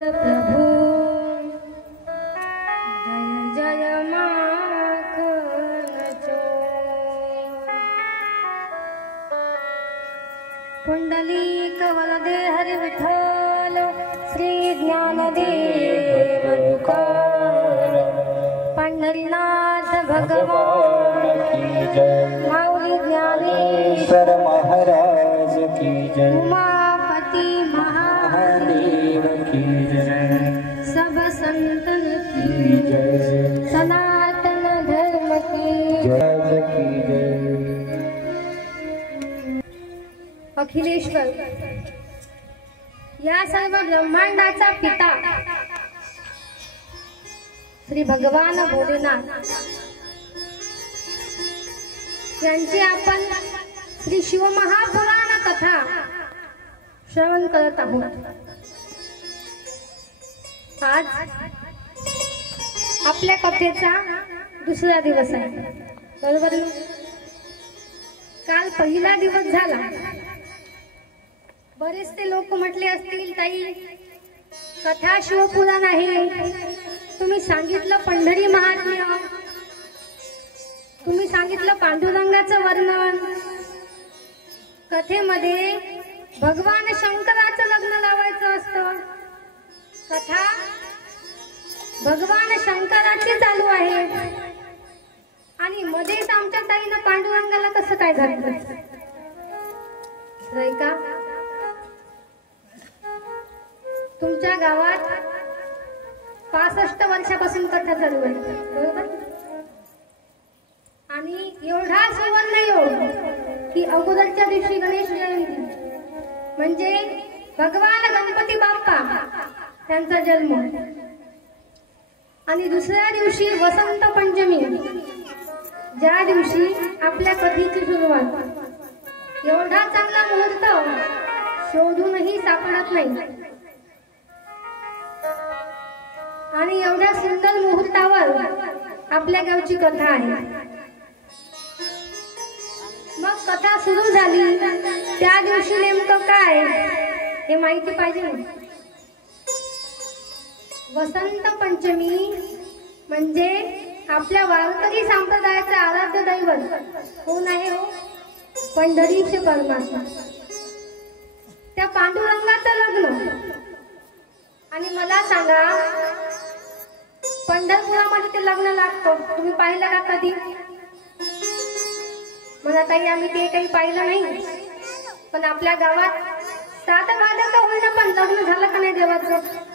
प्रभु जय जय माखन चोर पुंडलिक वरदे हरि विठ्ठल श्री ज्ञानदेव तुकाराम पंढरीनाथ भगवान की जय माऊली ज्ञानेश्वर महाराज की जय उमापति महादेव की जय सब संतन की जय सनातन धर्म की जय अखिलेश्वर या सर्व ब्रह्मांडाचा पिता श्री भगवान भोलेनाथ यांची आपण श्री शिवमहापुराण कथा श्रवण करत आहोत। आज आपल्या कथेचा दुसरा दिवस आहे, बरोबर ना? काल पहिला दिवस झाला। बरेचसे लोक म्हटले असतील ताई कथा शिवपुराण आहे, तुम्ही सांगितलं पंढरी महात्म्य, तुम्ही सांगितलं पांडुरंगाचं वर्णन, कथेमध्ये भगवान शंकराचं लग्न लावायचं असतं, कथा भगवान शंकराची चालू आहे आणि मध्येच आमच्या ताईनं पांडुरंगाला कसं काय घातलं नाही का? तुमच्या गावात 65 वर्षापासून कथा चालू आहे, बरोबर? आणि एवढा सुवर्ण योग की अगोदरच्या दिवशी गणेश जयंती म्हणजे भगवान गणपती बाप्पा त्यांचा जन्म आणि दुसऱ्या दिवशी वसंत पंचमी, ज्या दिवशी आपल्या कथेची सुरुवात। एवढा चांगला मुहूर्त शोधूनही सापडत नाही आणि एवढ्या सुंदर मुहूर्तावर आपल्या गावची कथा आहे। मग कथा सुरू झाली, त्या दिवशी नेमकं काय हे माहिती पाहिजे ना? वसंत पंचमी म्हणजे आपल्या वारकरी संप्रदायाचं आराध्य दैवत कोण आहे हो? पंढरीश परमात्मा, त्या पांडुरंगाचं लग्न। आणि मला सांगा पंढरपुरामध्ये ते लग्न लागतं, तुम्ही पाहिलं का कधी? मला ताई आम्ही ते काही पाहिलं नाही, पण आपल्या गावात 7 भाद्र का होईना पण लग्न झालं का नाही देवाचं?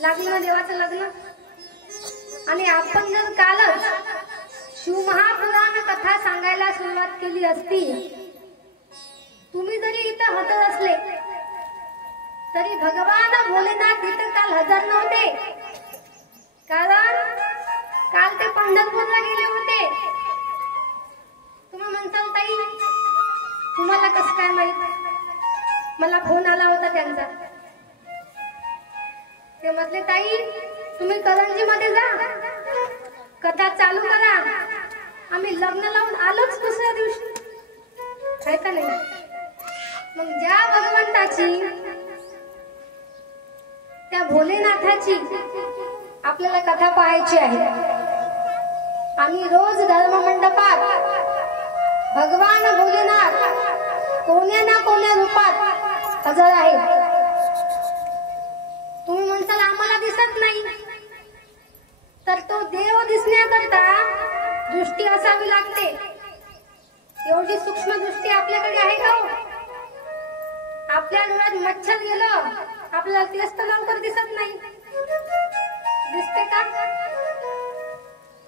लागलं ना देवाचं लग्न? आणि आपण जर कालच शिवमहापुराण कथा सांगायला सुरुवात केली असती, तुम्ही जरी इथं हजर असले तरी भगवान भोलेनाथ इथं काल हजर नव्हते, कारण काल ते पंढरपूरला गेले होते। तुम्ही म्हणताल ताई तुम्हाला कसं काय माहित? मला फोन आला होता त्यांचा, ते म्हटले ताई तुम्ही करंजी मध्ये जा, कथा चालू करा, आम्ही लग्न लावून आलोच दुसऱ्या दिवशी, आहे का नाही? मग ज्या भगवंताची, त्या भोलेनाथाची आपल्याला कथा पाहायची आहे आणि रोज धर्ममंडपात भगवान भोलेनाथ कोण्या ना कोण्या रूपात हजर आहेत। तुम्ही म्हणताल आम्हाला दिसत नाही, तर तो देव दिसण्याकरता दृष्टी असावी लागते। एवढी सूक्ष्म दृष्टी आपल्याकडे आहे का? आपल्या डोळ्यात मच्छर गेलं आपल्याला तेच तर लवकर दिसत नाही, दिसते का?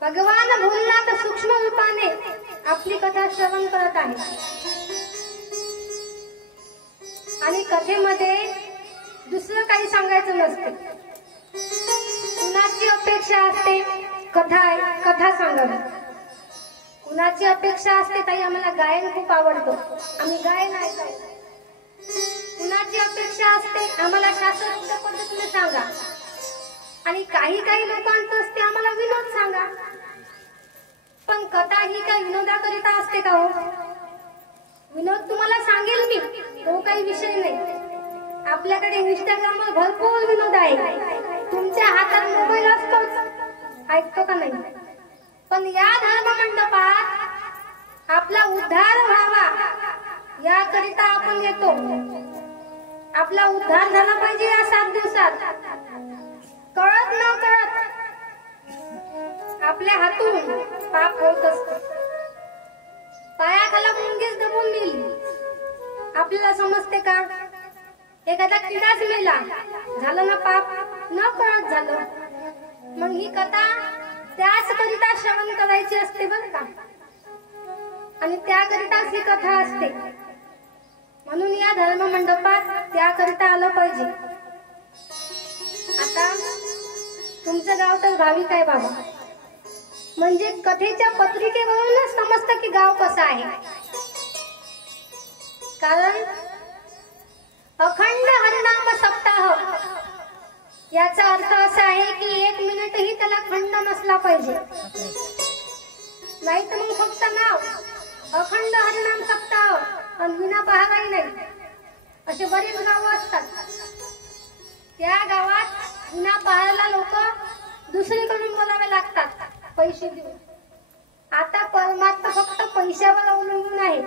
भगवान भोलेनाथ सूक्ष्म रूपाने आपली कथा श्रवण करत आहे आणि कथेमध्ये दुसरं काही सांगायचं नसते। कुणाची अपेक्षा असते? कथा सांगावी। कुणाची अपेक्षा असते ताई आम्हाला गायन खूप आवडतं, आम्ही गायन ऐकावं। कुणाची अपेक्षा असते आम्हाला शास्त्रोक्त पद्धतीने सांगा, आणि काही लोकांचं असते आम्हाला विनोद सांगा। पण कथा ही काही विनोदाकरिता असते का हो? विनोद तुम्हाला सांगेल मी, तो काही विषय नाही, आपल्याकडे इंस्टाग्रामवर भरपूर विनोद आहे. तुमच्या हातात मोबाईल असतोच, ऐकतो का नाही? पण या धर्म मंडपात आपला उद्धार व्हावा याकरिता आपण येतो. आपला उद्धार झाला पाहिजे या 7 दिवसात. कळत न कळत आपल्या हातून पाप होत असत. पायाखाला मुंगीच दबून मिळली, आपल्याला समजते का? एखादा किडाच मेला, झालं ना पाप, न कळत झालं. मग ही कथा त्याच करिता श्रवण करायची असते बरं का, आणि त्याकरिताच ही कथा असते. म्हणून या धर्म मंडपात त्याकरिता आलं पाहिजे. आता तुमचं गाव तर भाविक आहे बाबा, म्हणजे कथेच्या पत्रिकेवरूनच समजतं की गाव कसं आहे. कारण अखंड हरिनाम सप्ताह याचा अर्थ असा आहे की 1 मिनिटही त्याला खंड नसला पाहिजे. नाही तर मग फक्त नाव अखंड हरिनाम सप्ताह आणि विना पहाराही नाही, असे बरेच गाव असतात. त्या गावात विना पहाराला लोक दुसरीकडून बोलावे लागतात पैसे देऊन. आता परमात्मा फक्त पैशावर अवलंबून आहे.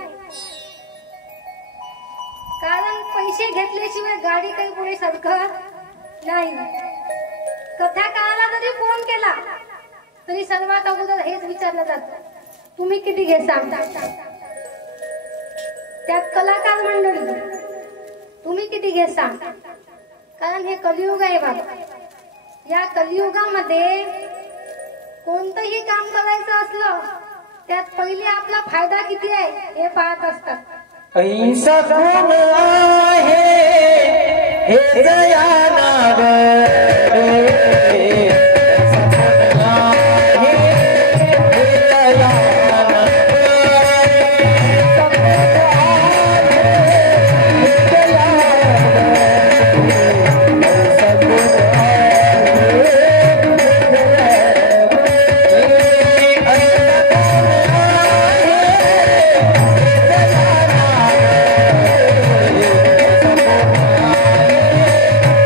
कारण पैसे घेतल्याशिवाय गाडी काही पुढे सरकत नाही. कथा काळाला जरी फोन केला तरी सर्वात अगोदर हेच विचारलं जातं, तुम्ही किती घेसाल? त्यात कलाकार मंडळी, तुम्ही किती घेसाल? कारण हे कलियुग आहे बाबा. या कलियुगामध्ये कोणतंही काम करायचं असलं त्यात पहिले आपला फायदा किती आहे हे पाहत असतात. ऐसा कोण आहे हे दयानाग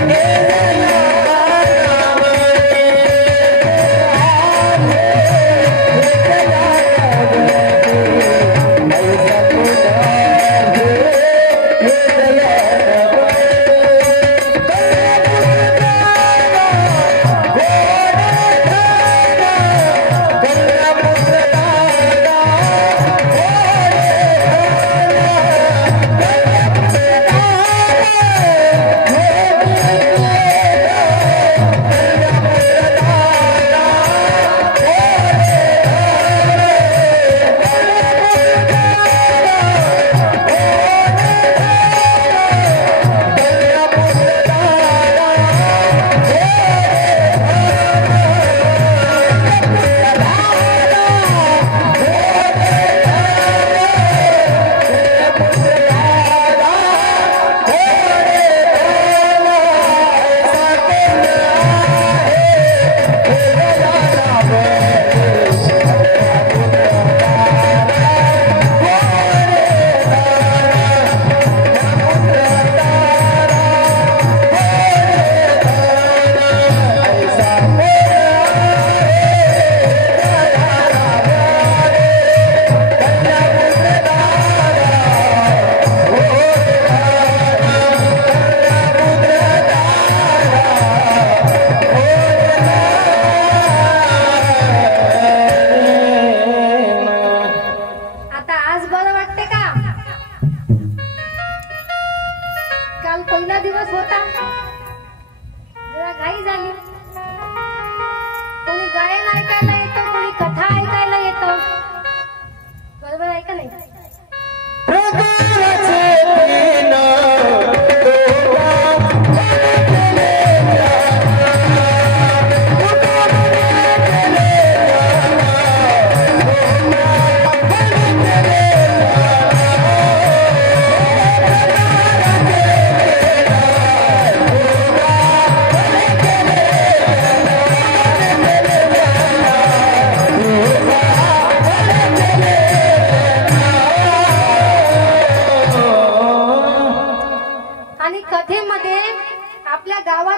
Yeah.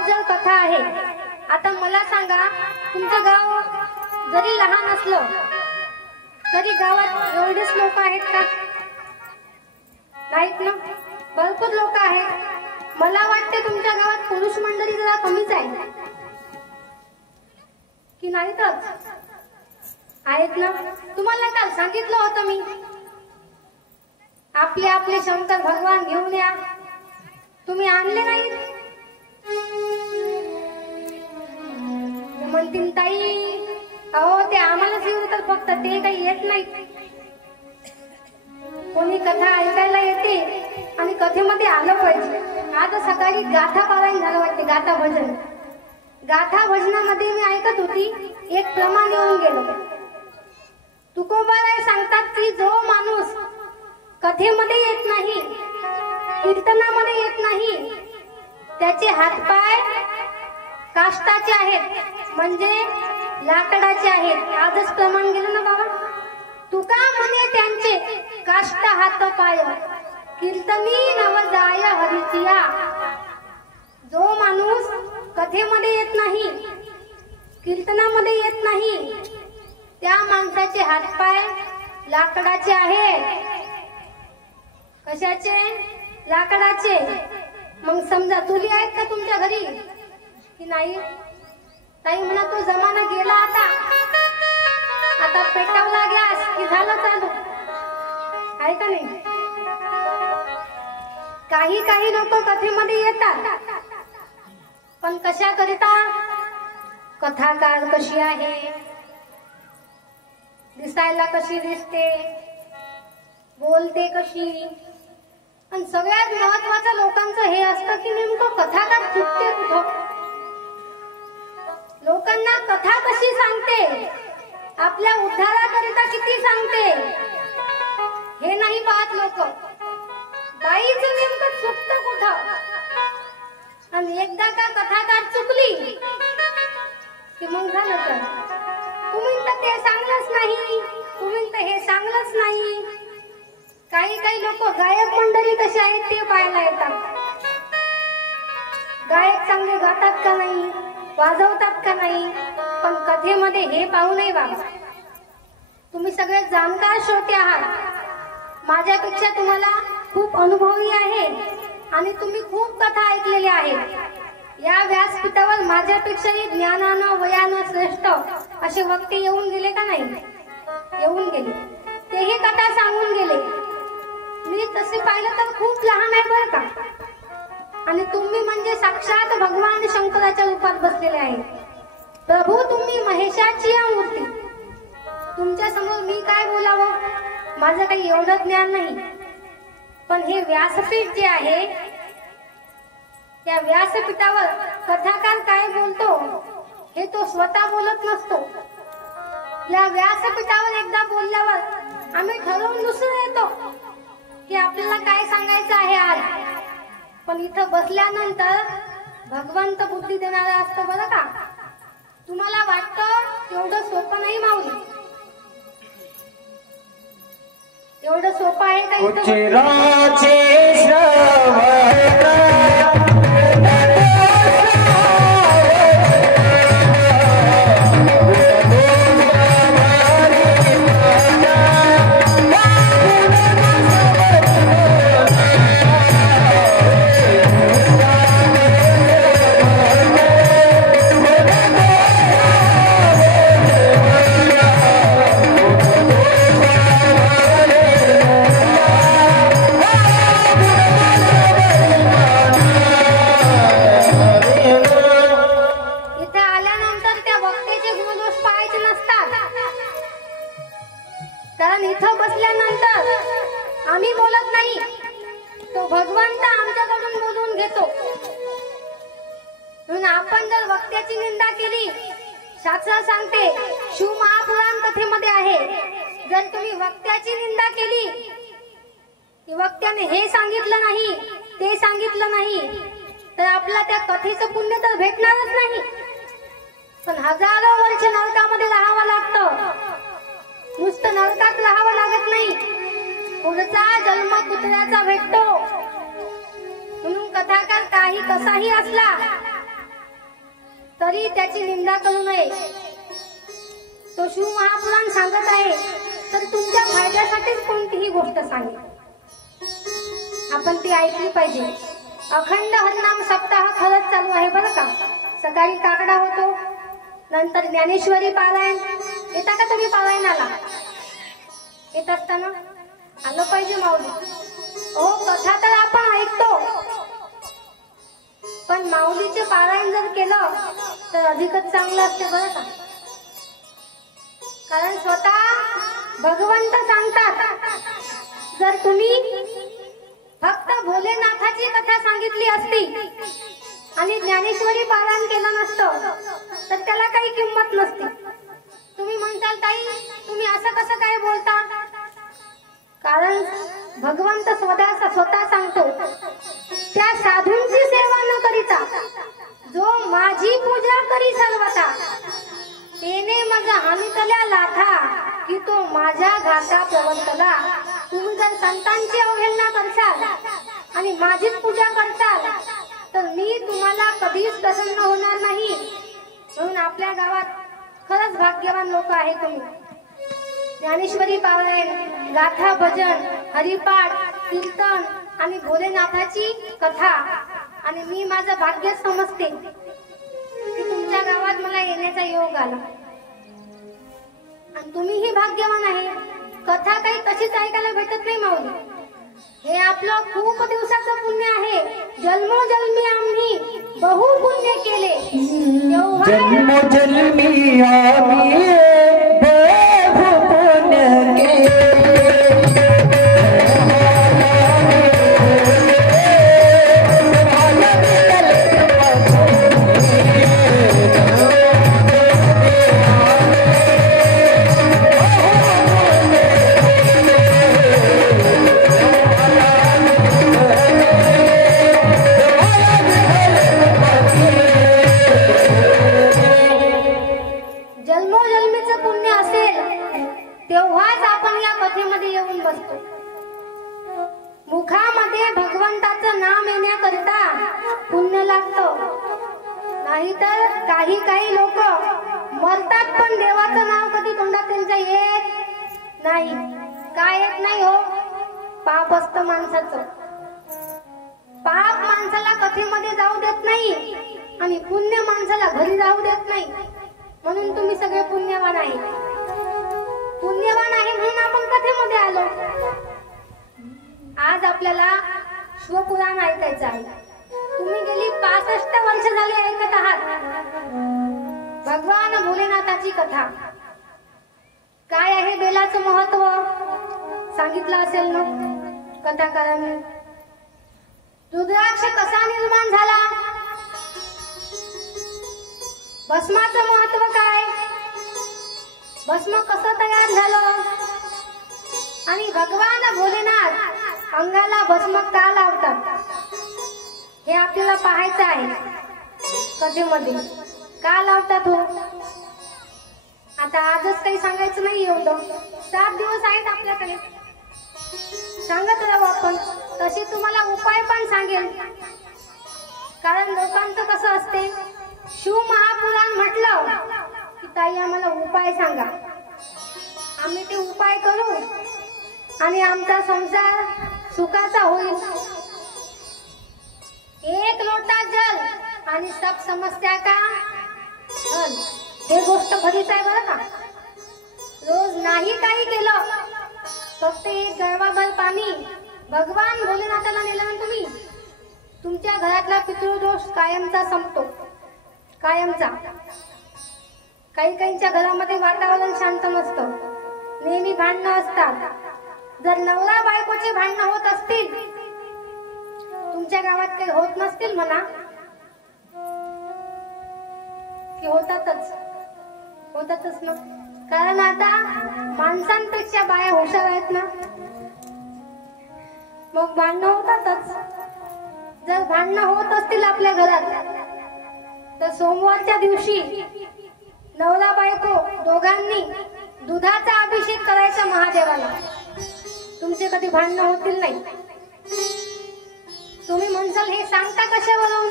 गावात जर कथा आहे, आता मला सांगा, तुमचं गाव जरी लहान असलं तरी गावात एवढेच लोक आहेत का? नाहीत ना, भरपूर लोक आहेत. मला वाटते तुमच्या गावात पुरुष मंडळी जरा कमीच आहे की नाहीतच? आहेत ना. तुम्हाला काल सांगितलं होतं मी, आपले आपले शंकर भगवान घेऊन या. तुम्ही आणले नाहीत. म्हणतील ताई, अहो ते आम्हालाच येतात फक्त, ते काही येत नाही. कोणी कथा ऐकायला येते आणि कथेमध्ये आलं पाहिजे. आज सकाळी गाथा पारायण झालं वाटते, गाथा भजन. गाथा भजनामध्ये मी ऐकत होती, एक प्रमाण येऊन गेलो. तुकोबाराय सांगतात की जो माणूस कथेमध्ये येत नाही, कीर्तनामध्ये येत नाही, त्याचे हातपाय काष्टाचे आहेत, म्हणजे लाकडाचे आहेत. आजच प्रमाण गेलं ना बाबा. तुका म्हणे त्यांचे काष्ट हात पाय, कीर्तनी नव जाय हरिचिया. जो माणूस कथेमध्ये येत नाही, कीर्तनामध्ये येत नाही, त्या माणसाचे हातपाय लाकडाचे आहेत. कशाचे? लाकडाचे. मग समजा चुली आहेत का तुमच्या घरी की नाही? ताई म्हणा तो जमाना गेला, आता पेटवला गॅस की झालं चालू, आहे का नाही? काही काही लोक कथेमध्ये येतात, पण कशा करिता? कथाकार कशी आहे, दिसायला कशी दिसते, बोलते कशी, आणि सगळ्यात महत्वाचं लोकांचं हे असतं की नेमकं कथाकार चुकते कुठं. लोकांना कथा कशी सांगते, आपल्या उद्धाराकरिता किती सांगते, हे नाही पाहत लोक. बाईचं नेमकं चुकतं कुठं. आणि एकदा का कथाकार चुकली की मग झालं तर तुम्ही तर ते सांगलंच नाही, तुम्ही तर हे सांगलंच नाही. काही काही लोक गायक मंडळी कशी आहेत ते पाहायला येतात. गायक चांगले गातात का नाही, वाजवतात का नाही, पण कथेमध्ये हे पाहू नये बाबा. तुम्ही सगळे जाणकार श्रोते आहात, माझ्यापेक्षा तुम्हाला खूप अनुभवी आहे आणि तुम्ही खूप कथा ऐकलेल्या आहेत. या व्यासपीठावर माझ्यापेक्षाही ज्ञानानं वयानं श्रेष्ठ असे वक्ते येऊन गेले का नाही? येऊन गेले. तेही कथा सांगून गेले. मी तसे पाहिलं तर खूप लहान आहे बरं का. आणि तुम्ही म्हणजे साक्षात भगवान शंकराच्या रूपात बसलेले आहेत. प्रभू तुम्ही महेशाची मूर्ती. तुमच्या समोर मी काय बोलावं, माझं काही एवढं ज्ञान नाही. पण हे व्यासपीठ जे आहे, त्या व्यासपीठावर कथाकार काय बोलतो हे तो स्वतः बोलत नसतो. या व्यासपीठावर एकदा बोलल्यावर आम्ही ठरवून दुसरं येतो की आपल्याला काय सांगायचं आहे आज. पण इथं बसल्यानंतर भगवंत बुद्धी देणारा असतो बरं का. तुम्हाला वाटतं एवढं सोपं नाही माऊली, एवढं सोपं आहे का इथं? कारण इथं बसल्यानंतर आम्ही बोलत नाही, तो भगवंत आमच्याकडून बोलून घेतो. म्हणून आपण जर वक्त्याची निंदा केली, शास्त्र सांगते, शिव महापुराण कथेमध्ये आहे, जर तुम्ही वक्त्याची निंदा केली, वक्त्याने हे सांगितलं नाही, ते सांगितलं नाही, तर आपला त्या कथेचं पुण्य तर भेटणारच नाही. पण हजारो वर्ष नरकामध्ये राहावं लागतं. नुसतं नरकात राहावं लागत नाही, पुढचा जन्म कुत्र्याचा भेटतो. म्हणून कथाकार काही कसाही असला तरी त्याची निंदा करू नये. तो शिव महापुराण सांगत आहे तर तुमच्या फायद्यासाठीच कोणतीही गोष्ट सांगेल, आपण ती ऐकली पाहिजे. अखंड हरिनाम सप्ताह खरंच चालू आहे बरं का. सकाळी काकडा होतो, नंतर ज्ञानेश्वरी पारायण. येता का तुम्ही पारायणाला? येत असताना आलं पाहिजे माऊली. हो, कथा तर आपण ऐकतो, पण माऊलीचे पारायण जर केलं तर अधिकच चांगलं असते बरं का. कारण स्वतः भगवंत सांगतात, जर तुम्ही फक्त भोलेनाथाची कथा सांगितली असती आणि ज्ञानेश्वरी पारायण केलं नसतं तर त्याला काही किंमत नसती. तुम्ही म्हणताल ताई तुम्ही असं कसं काय बोलता? कारण भगवंत स्वतः सांगतो, त्या साधूंची सेवा न करिता जो माझी पूजा करी सर्वता, तेने माझ्या हानितल्या लाथा की तो माझ्या घाता प्रवर्तला. तुम्ही जर संतांची अवहेलना करसाल आणि माझीच पूजा करसाल तर मी तुम्हाला कधीच प्रसन्न होणार नाही. म्हणून आपल्या गावात खरंच भाग्यवान लोक आहे तुम्ही. ज्ञानेश्वरी पारायण, गाथा भजन, हरिपाठ, कीर्तन आणि भोलेनाथाची कथा, आणि मी माझं भाग्य समजते की तुमच्या गावात मला येण्याचा योग आला. आणि तुम्हीही भाग्यवान आहे. कथा काही तशीच ऐकायला भेटत नाही माऊली. हे आपलं खूप दिवसाचं पुण्य आहे. जन्मोजन्मी आम्ही बहु पुण्य केले, जन्मोजन्मी आम्ही बहु पुण्य केले. मुखामध्ये भगवंताचं नाम येण्याकरिता पुण्य लागतं. नाहीतर काही लोक मरतात पण देवाचं नाव कधी तोंडात त्यांच्या येत नाही. काय येत नाही हो? पाप असतं माणसाचं. पाप माणसाला कथेमध्ये जाऊ देत नाही आणि पुण्य माणसाला घरी जाऊ देत नाही. म्हणून तुम्ही सगळे पुण्यवान आहे. पुण्यवान आहे म्हणून आपण कथेमध्ये आलो. आज आपल्याला शिवपुराण ऐकायचं आहे. तुम्ही गेली 65 वर्ष झाली ऐकत आहात भगवान भोलेनाथाची कथा. काय आहे बेलाचं महत्व सांगितलं असेल ना कथाकारांनी. रुद्राक्ष कसा निर्माण झाला, भस्माचं महत्व काय, भस्म कसं तयार झालं, आणि भगवान भोलेनाथ अंगाला भस्म का लावतात हे आपल्याला पाहायचं आहे कथेमध्ये. का लावतात हो? आता आजच काही सांगायचं नाही एवढं. 7 दिवस आहेत आपल्याकडे, सांगत राहू आपण. तसे तुम्हाला उपाय पण सांगेल. कारण लोकांचं कसं असते, शिव महापुराण म्हटलं की ताई आम्हाला उपाय सांगा, आम्ही ते उपाय करू आणि आमचा संसार सुखाचा होईल. 1 लोटा जल आणि सब समस्या का हल. हे गोष्ट खरीच आहे बरं का. रोज नाही काही केलं, फक्त 1 गळवाभर पाणी भगवान भोलेनाथाला नेलं ना तुम्ही, तुमच्या घरातला पितृदोष कायमचा संपतो. कायमचा. काहींच्या घरामध्ये वातावरण शांत नसतं, नेहमी भांडणं असतात. जर नवरा बायकोचे भांडणं होत असतील, तुमच्या गावात काही होत नसतील म्हणा की होतातच ना. कारण आता माणसांपेक्षा बाया हुशार आहेत ना, मग भांडणं होतातच. जर भांडणं होत असतील आपल्या घरात तर सोमवारच्या दिवशी नवरा बायको दोघांनी दुधाचा अभिषेक करायचा महादेवाला. तुमचे कधी भांडणं होतील नाही. तुम्ही म्हणसाल हे सांगता कशावरून?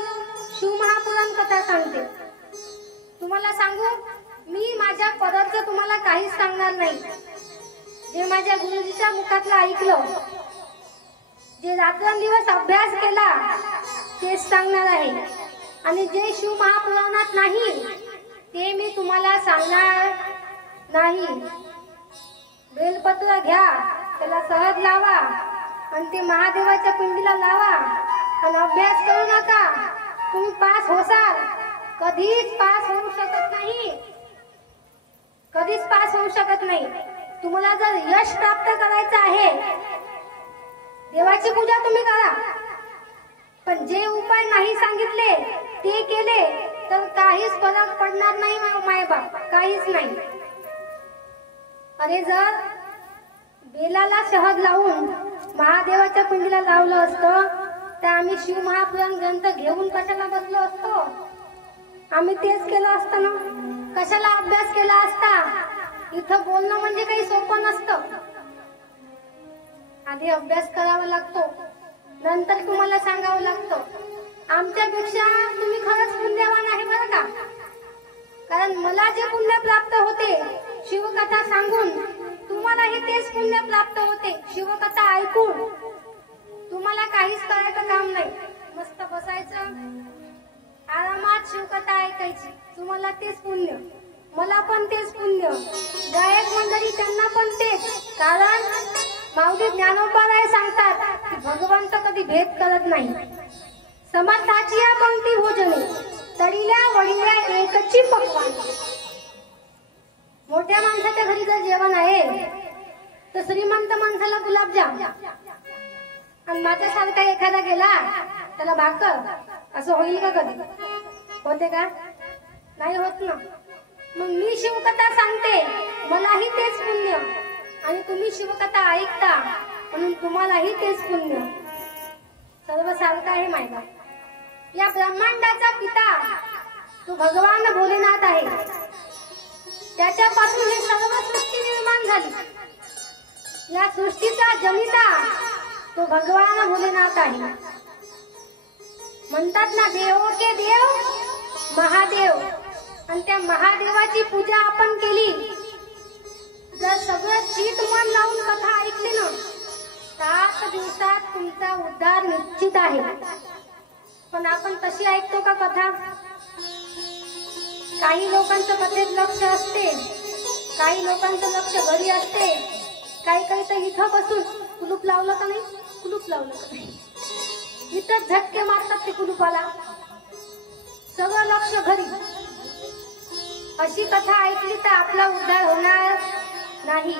शिव महापुराण कथा सांगते. तुम्हाला काहीच सांगणार नाही. जे माझ्या गुरुजीच्या मुखातलं ऐकलं, जे रात्रंदिवस अभ्यास केला तेच सांगणार आहे. आणि जे शिव महापुराणात नाही ते मी तुम्हाला सांगणार नाही. बेलपत्र घ्या, त्याला सहज लावा आणि ते महादेवाच्या पिंडीला लावा आणि अभ्यास करू नका. तुम्ही पास होसाल, कधीच पास होऊ शकत नाही, कधीच पास होऊ शकत नाही. तुम्हाला जर यश प्राप्त करायचं आहे, देवाची पूजा तुम्ही करा, पण जे उपाय नाही सांगितले ते केले तर काहीच फरक पडणार नाही मायबाप, काहीच नाही. अरे जर बेलाला शहद लावून महादेवाच्या पिंडीला लावलं असतं तर आम्ही शिव महापुराण ग्रंथ घेऊन कशाला बसलो असतो? आम्ही तेच केलं असतं ना. कशाला अभ्यास केला असता? इथं बोलणं म्हणजे काही सोपं नसतं. आधी अभ्यास करावा लागतो, नंतर तुम्हाला सांगावं लागतं. आमच्यापेक्षा तुम्ही खरंच पुण्यवान आहे बरं का. कारण मला जे पुण्य प्राप्त होते शिवकथा सांगून, तुम्हालाही तेच पुण्य प्राप्त होते शिवकथा ऐकून. तुम्हाला काहीच करायचं काम नाही, मस्त बसायचं आरामात शिवकथा ऐकायची. तुम्हाला तेच पुण्य, मला पण तेच पुण्य, गायक मंडळी त्यांना पण तेच. कारण माऊली ज्ञानोबाराय सांगतात की भगवंत कधी भेद करत नाही. समर्थाची या पंक्ती भोजने तळील्या वडिल्या एकची पकवान. मोठ्या माणसाच्या घरी जर जेवण आहे तर श्रीमंत माणसाला गुलाबजाम आणि माझ्यासारखा एखादा गेला त्याला भाकर, असं होईल का? कधी होते का? नाही होत ना. मग मी शिवकथा सांगते, मलाही तेच पुण्य, आणि तुम्ही शिवकथा ऐकता म्हणून तुम्हालाही तेच पुण्य. सर्व सारखं आहे मायबा. या ब्रह्मांडाचा पिता तो भगवान भोलेनाथ आहे. त्याच्यापासून ही सर्व सृष्टी निर्माण झाली. या सृष्टीचा जनिता तो भगवान भोलेनाथ आहे. म्हणतात ना, देवो के देव महादेव. आणि त्या महादेवाची पूजा आपण केली, जर सगळं चित मन लावून कथा ऐकली ना, 7 दिवसात तुमचा उद्धार निश्चित आहे. पण आपण तशी ऐकतो का कथा? काही लोकांचं कथेत लक्ष असते, काही लोकांचं लक्ष घरी असते, काही काही तर इथं बसून कुलूप लावलं का नाही, कुलूप लावलं का नाही, इथं झटके मारतात ते कुलूपाला. सगळं लक्ष घरी. अशी कथा ऐकली तर आपला उद्धार होणार नाही.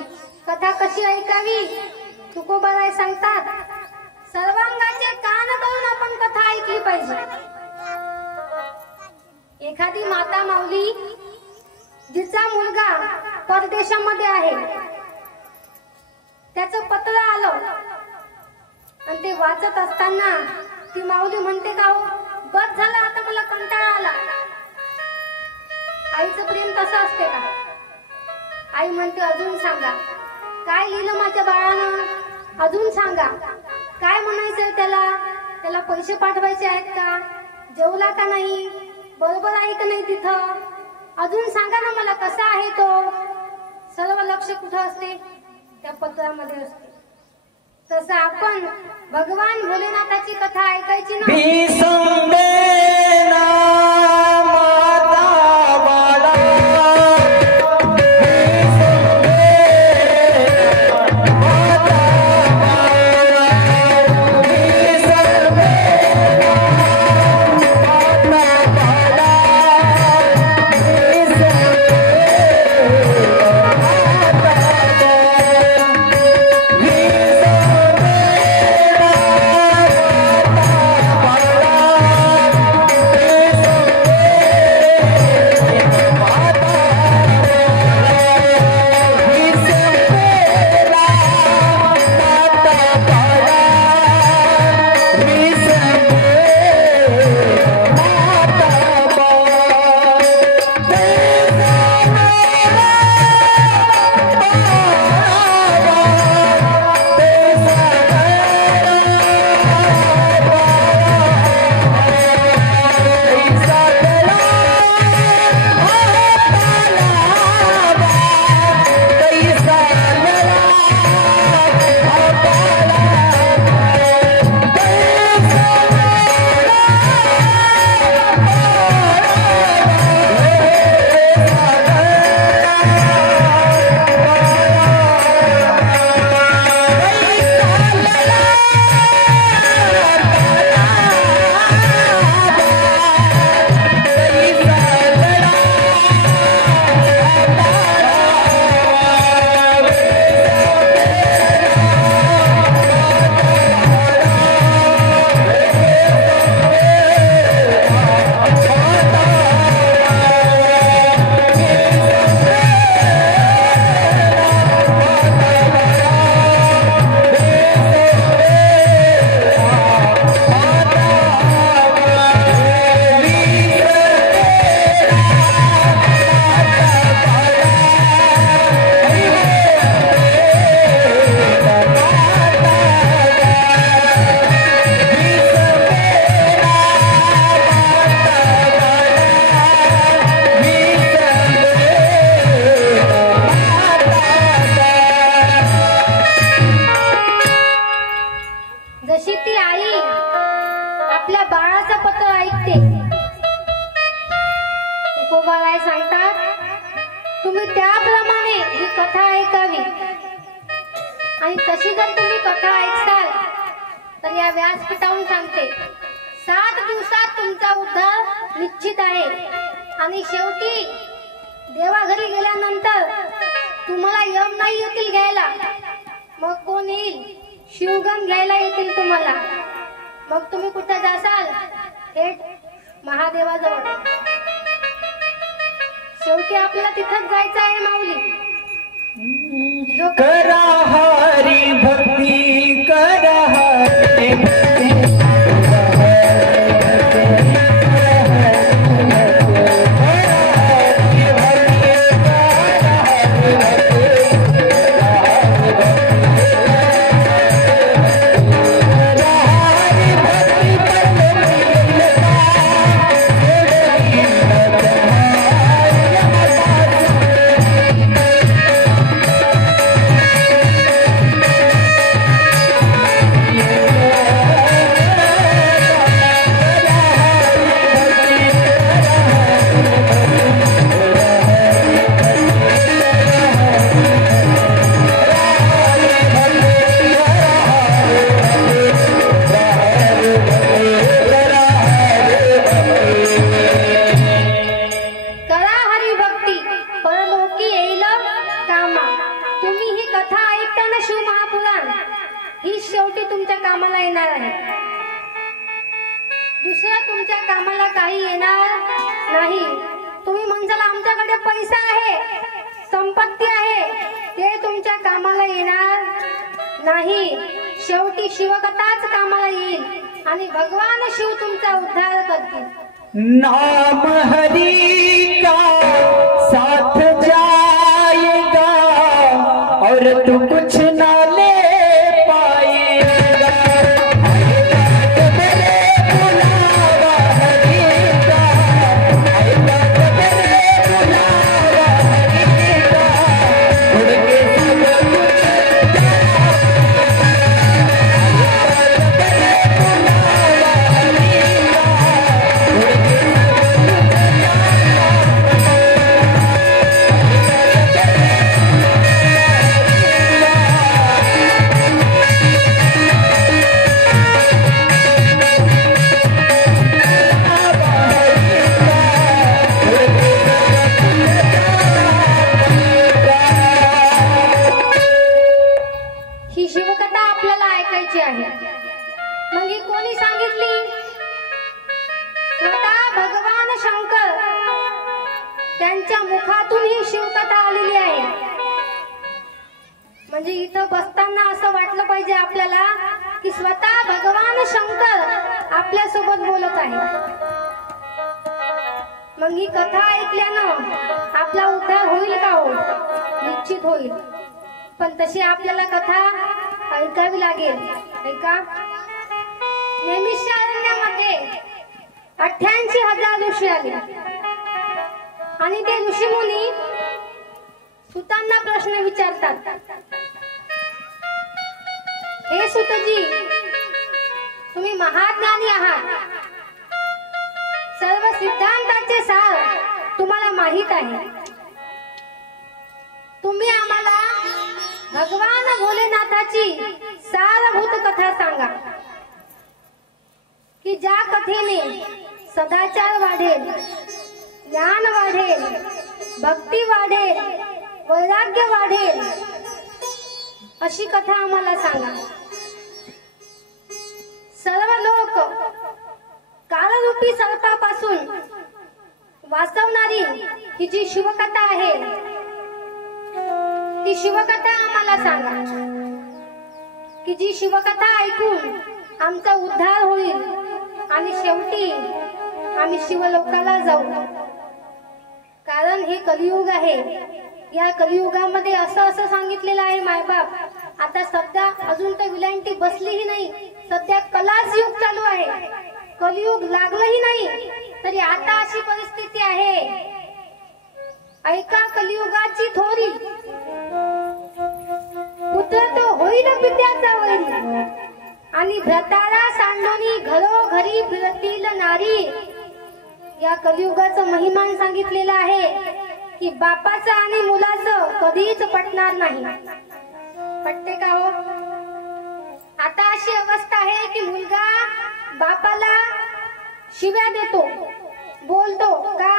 कथा कशी ऐकावी? तुकोबाराय सांगतात, सर्वांगाचे कान करून आपण कथा ऐकली पाहिजे. एखादी माता माऊली जिचा मुलगा परदेशामध्ये आहे, त्याचं पत्र आलं आणि ते वाचत असताना ती माऊली म्हणते का, हो बस झालं आता, मला कंटाळा आला. आईचं प्रेम तसं असते का? आई म्हणते अजून सांगा, काय लिहिलं माझ्या बाळानं, अजून सांगा, काय म्हणायचंय त्याला, त्याला पैसे पाठवायचे आहेत का, जेवला का नाही, बरोबर आहे का नाही तिथं, अजून सांगा ना मला, कसा आहे तो. सर्व लक्ष कुठं असते? त्या पत्रामध्ये असते. तसं आपण भगवान भोलेनाथाची कथा ऐकायची ना. तुम्ही त्याप्रमाणे ही कथा ऐकावी आणि तशी जर तुम्ही कथा ऐकसाल तर या व्यासपीठावरून सांगते 7 दिवसात तुमचा उद्धार निश्चित आहे आणि शेवटी देवाघरी गेल्यानंतर तुम्हाला यम नाही येतील घ्यायला, मग कोण येईल? शिवगण घ्यायला येतील तुम्हाला. मग तुम्ही कुठे जासाल? थेट महादेवाजवळ. शेवटी आपल्याला तिथंच जायचं आहे माऊली. करा हरी भक्ती, करा हरी भक्ती. दुसऱ्या तुमच्या कामाला काही येणार नाही. तुम्ही म्हणसाल आमच्याकडे पैसा आहे, संपत्ती आहे, ते तुमच्या कामाला येणार नाही. शेवटी शिवकथाच कामाला येईल आणि भगवान शिव तुमचा उद्धार करतील. नाम हरि का साथ जाएगा और तू कुछ ना ले पाएगा. मग ही कोणी सांगितली? स्वतः भगवान शंकर त्यांच्या मुखातून ही शिवकथा आलेली आहे. म्हणजे इथं बसताना असं वाटलं पाहिजे आपल्याला की स्वतः भगवान शंकर आपल्या सोबत बोलत आहे. मग ही कथा ऐकल्यानं आपला उद्धार होईल का? हो, निश्चित होईल. पण तशी आपल्याला कथा ऐकावी लागेल. ऐका. नैमिषारण्यामध्ये 88,000 ऋषी आले आणि ते ऋषी मुनी सुतांना प्रश्न विचारतात. हे सुतजी, तुम्ही महाज्ञानी आहात, सर्व सिद्धांताचे सार तुम्हाला माहित आहे. तुम्ही आम्हाला भगवान भोलेनाथाची सारभूत कथा सांगा की ज्या कथेने सदाचार वाढेल, ज्ञान वाढेल, भक्ती वाढेल, वैराग्य वाढेल. अशी कथा आम्हाला सांगा. सर्व लोक कालरूपी सर्पापासून वाचवणारी ही जी शिवकथा आहे ती शिवकथा आम्हाला सांगा की जी शिवकथा ऐकून आमचा उद्धार होईल आणि शेवटी आम्ही शिवलोकाला जाऊ. कारण हे कलियुग आहे. या कलियुगामध्ये असं सांगितलेलं आहे मायबाप. आता सध्या अजून तर विलांटी बसलीही नाही. सध्या कलाच युग चालू आहे. कलियुग लागलंही नाही तरी आता अशी परिस्थिती आहे. ऐका कलियुगाची थोरी. पुत्र तो होईल विद्याचा वैरी आणि भ्रताला सांडोनी घरोघरी फिरतील नारी. या कलियुगाचं महिमान सांगितलेलं आहे की बापाचं आणि मुलाचं कधीच पटणार नाही. पटते का हो? आता अशी अवस्था आहे की मुलगा बापाला शिव्या देतो, बोलतो का?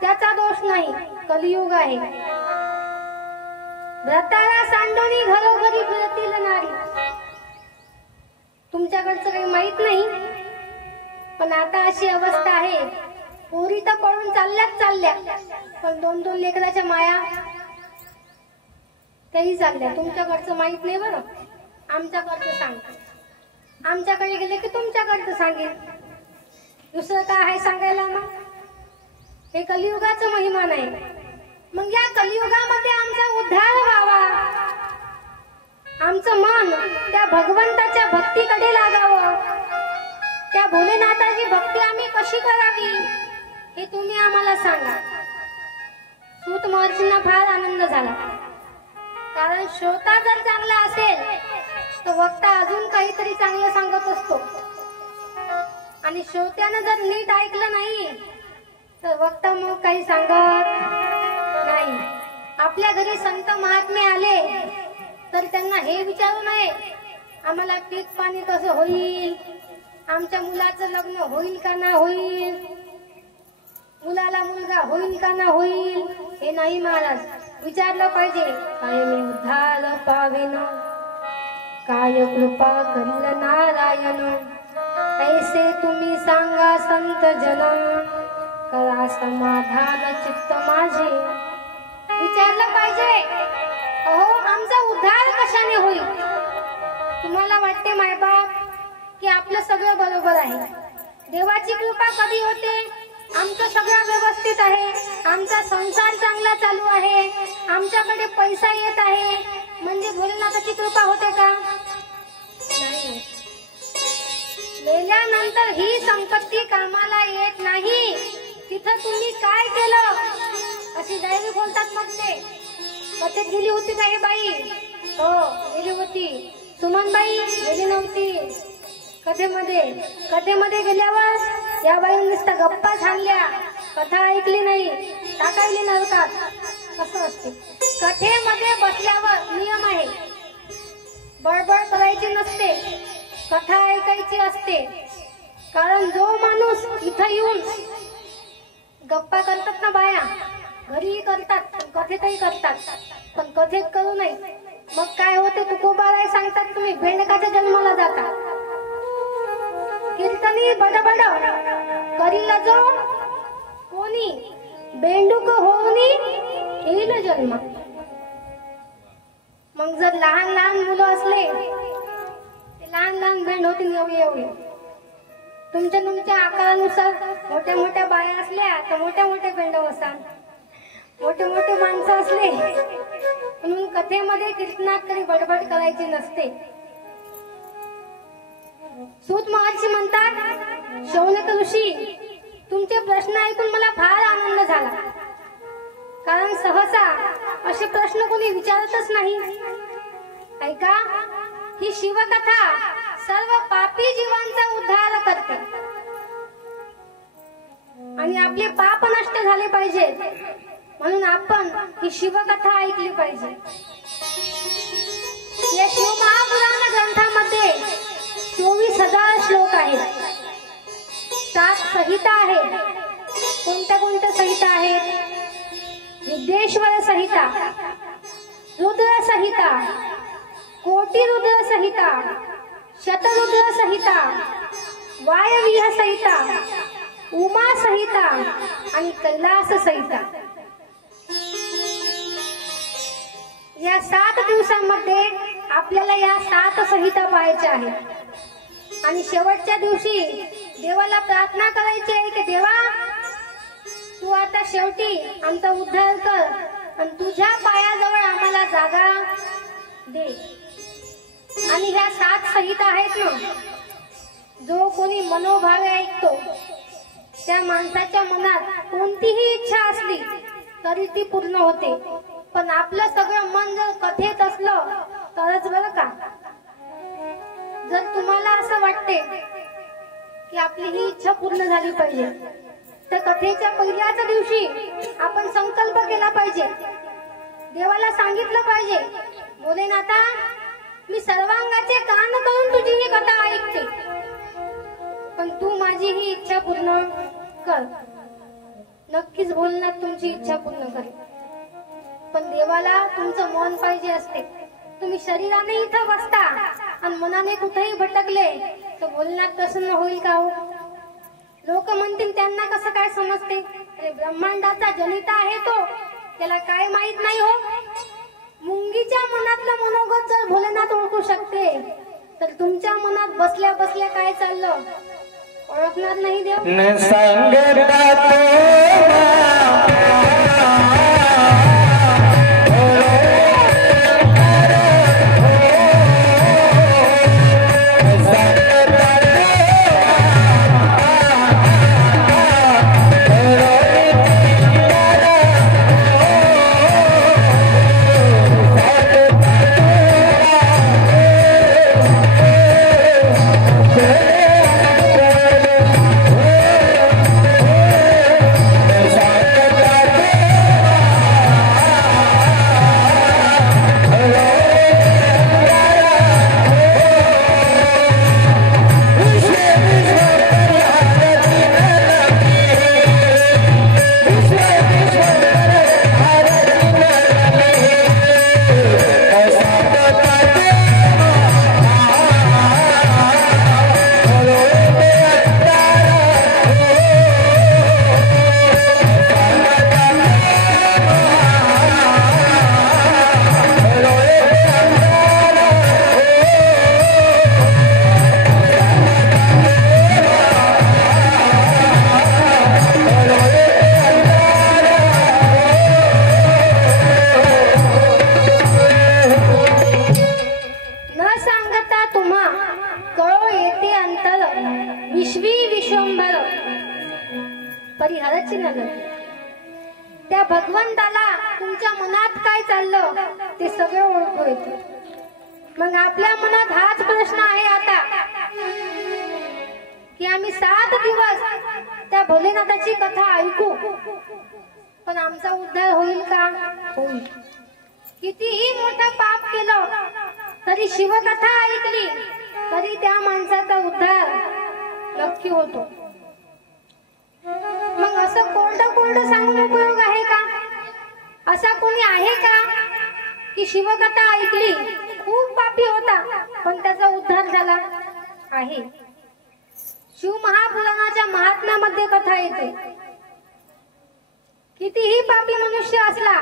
त्याचा दोष नाही, कलियुग आहे. व्रताला सांडोनी घरोघरी फिरतील नारी. तुमच्याकडचं काही माहित नाही, पण आता अशी अवस्था आहे, पोरी तर पळून चालल्या, पण 2-2 लेकराच्या माया तेही चालल्या. तुमच्याकडचं माहित नाही बरं, आमच्याकडचं सांगतो. आमच्याकडे गेले की तुमच्याकडचं सांगेल. दुसरं काय आहे सांगायला? मग हे कलियुगाचं महिमान आहे. मग या कलियुगामध्ये आमचा उद्धार व्हावा, आमचं मन त्या भगवंताच्या भक्तीकडे लागावं. त्या भोलेनाथाची भक्ती आम्ही कशी करावी हे तुम्ही आम्हाला सांगा. सूत महर्षींना फार आनंद झाला, कारण श्रोता जर चांगला असेल तर वक्ता अजून काहीतरी चांगलं सांगत असतो, आणि श्रोत्यानं जर नीट ऐकलं नाही तर वक्ता मग काही सांगत नाही. आपल्या घरी संत महात्मे आले तर त्यांना हे विचारू नये आम्हाला पीक पाणी कसं होईल, आमच्या मुलाचं लग्न होईल का ना होईल, मुलाला मुलगा होईल का ना होईल. हे नाही महाराज, विचारलं पाहिजे काय मी उद्धार पावेन, काय कृपा करील नारायण. ऐसे तुम्ही सांगा संत जन, करा समाधान चित्त माझे. विचारलं पाहिजे, अहो आमचा उद्धार कशाने होईल? तुम्हाला वाटते मायबाप की आपलं सगळं बरोबर आहे, देवाची कृपा कधी होते? आमचं सगळं व्यवस्थित आहे, आमचा संसार चांगला चालू आहे, आमच्याकडे पैसा येत आहे, म्हणजे भोलेनाथाची कृपा होते का? नाही. मेल्यानंतर ही संपत्ती कामाला येत नाही. तिथं तुम्ही काय केलं अशी डायरी बोलतात. मग ते कथेत गेली होती का ही बाई? हो गेली होती. सुमनबाई गेली नव्हती कथेमध्ये गेल्यावर या बाई नुसता गप्पा झाल्या, कथा ऐकली नाही, टाकायली नरकात. असं असते कथेमध्ये बसल्यावर. नियम आहे, बडबड करायची नसते, कथा ऐकायची असते. कारण जो माणूस इथं येऊन गप्पा करतात ना बाया, घरीही करतात, कथेतही करतात, पण कथेत करू नये. मग काय होते? तुकोबाराय सांगतात, तुम्ही बेंडकाच्या जन्माला जाता. कीर्तनी बडबड करील जो कोणी, बेंडूक होऊनी येईल जन्म. मग जर लहान लहान मुलं असले, ते लहान बेंड होतील एवढे. तुमच्या आकारानुसार मोठ्या मोठ्या बाया असल्या तर मोठ्या बेंड बसा, मोठे माणसं असले. म्हणून कथेमध्ये कीर्तनात कधी बडबड करायची नसते. सूत महर्षी म्हणतात, शौनक ऋषी तुमचे प्रश्न ऐकून मला फार आनंद झाला, कारण सहसा असे प्रश्न कोणी विचारतच नाही. ऐका, ही शिवकथा सर्व पापी जीवांचा उद्धार करते, आणि आपले पाप नष्ट झाले पाहिजे म्हणून आपण ही शिवकथा ऐकली पाहिजे. या शिवमहापुराण ग्रंथामध्ये 24,000 श्लोक आहेत, 7 संहिता आहेत. कोणत्या संहिता आहेत? विद्येश्वर संहिता, रुद्र संहिता, कोटी रुद्र संहिता, शतरुद्र संहिता, वायव्य संहिता, उमा संहिता आणि कैलास संहिता. या 7 दिवसांमध्ये आपल्याला या 7 संहिता पाहायच्या आहेत, आणि शेवटच्या दिवशी देवाला प्रार्थना करायची आहे की देवा, तू आता शेवटी आमचा उद्धार कर आणि तुझ्या पायाजवळ आम्हाला जागा दे. आणि ह्या 7 संहिता आहेत ना, जो कोणी मनोभावे ऐकतो त्या माणसाच्या मनात कोणतीही इच्छा असली तरी ती पूर्ण होते. पण आपलं सगळं मन जर कथेत असलं तरच बरं का. जर तुम्हाला असं वाटते की आपली ही इच्छा पूर्ण झाली पाहिजे तर कथेच्या पहिल्याच दिवशी आपण संकल्प केला पाहिजे, देवाला सांगितलं पाहिजे, भोलेनाथा मी सर्वांगाचे कान करून तुझी ही कथा ऐकते, पण तू माझी ही इच्छा पूर्ण कर. नक्कीच भोलेनाथ तुमची इच्छा पूर्ण करेल, पण देवाला तुमचं मन पाहिजे असते. तुम्ही शरीराने इथं बसता आणि मनाने कुठेही भटकले तर भोलेनाथ प्रसन्न होईल का हो? लोक म्हणतील त्यांना कसं काय समजते, अरे ब्रह्मांडाचा जनिता आहे तो, त्याला काय माहित नाही हो. मुंगीच्या मनातलं मनोगत जर भोलेनाथ ओळखू शकते तर तुमच्या मनात बसल्या बसल्या काय चाललं ओळखणार नाही देव. त्या भगवंताला तुमच्या मनात काय चाललं ते सगळं ओळखू येतं. मग आपल्या मनात हाच प्रश्न आहे आता की आम्ही 7 दिवस त्या भोलेनाथाची कथा ऐकू, पण आमचा उद्धार होईल का? होईल. कितीही मोठं पाप केलं तरी शिवकथा ऐकली तरी त्या माणसाचा उद्धार नक्की होतो. मग असं कोरडं सांगून उपयोग आहे का? असा कोणी आहे का की शिवकथा ऐकली, खूप पापी होता पण त्याचा उद्धार झाला? आहे. शिव महापुराणाच्या महात्म्यामध्ये कथा येते, कितीही पापी मनुष्य असला